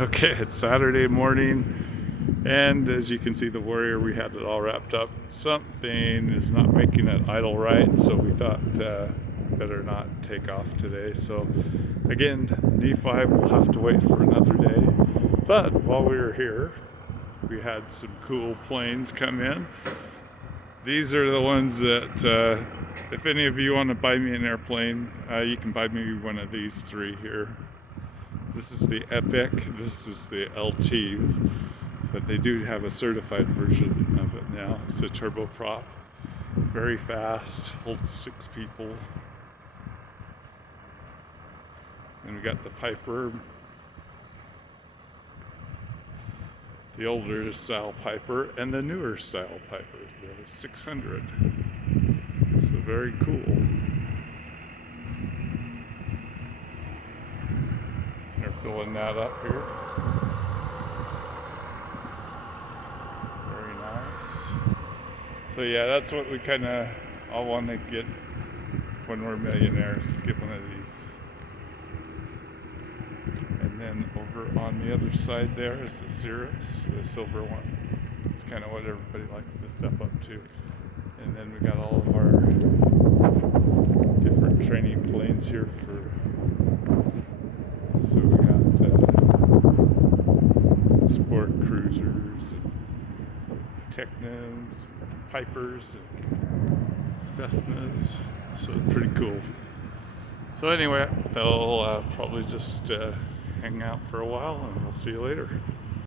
Okay, it's Saturday morning, and as you can see, the Warrior, we had it all wrapped up. Something is not making it idle right, so we thought better not take off today. So again, D5 will have to wait for another day. But while we were here, we had some cool planes come in. These are the ones that, if any of you want to buy me an airplane, you can buy me one of these three here. This is the Epic, this is the LT, but they do have a certified version of it now. It's a turboprop, very fast, holds 6 people. And we got the Piper, the older style Piper, and the newer style Piper, the 600. So very cool. They're filling that up here. Very nice. So yeah, that's what we kind of all want to get when we're millionaires, get one of these. And then over on the other side there is the Cirrus, the silver one. It's kind of what everybody likes to step up to. And then we got all of our different training planes here for. So we got sport cruisers, and Technos, Pipers, and Cessnas. So it's pretty cool. So anyway, they'll probably just hang out for a while, and we'll see you later.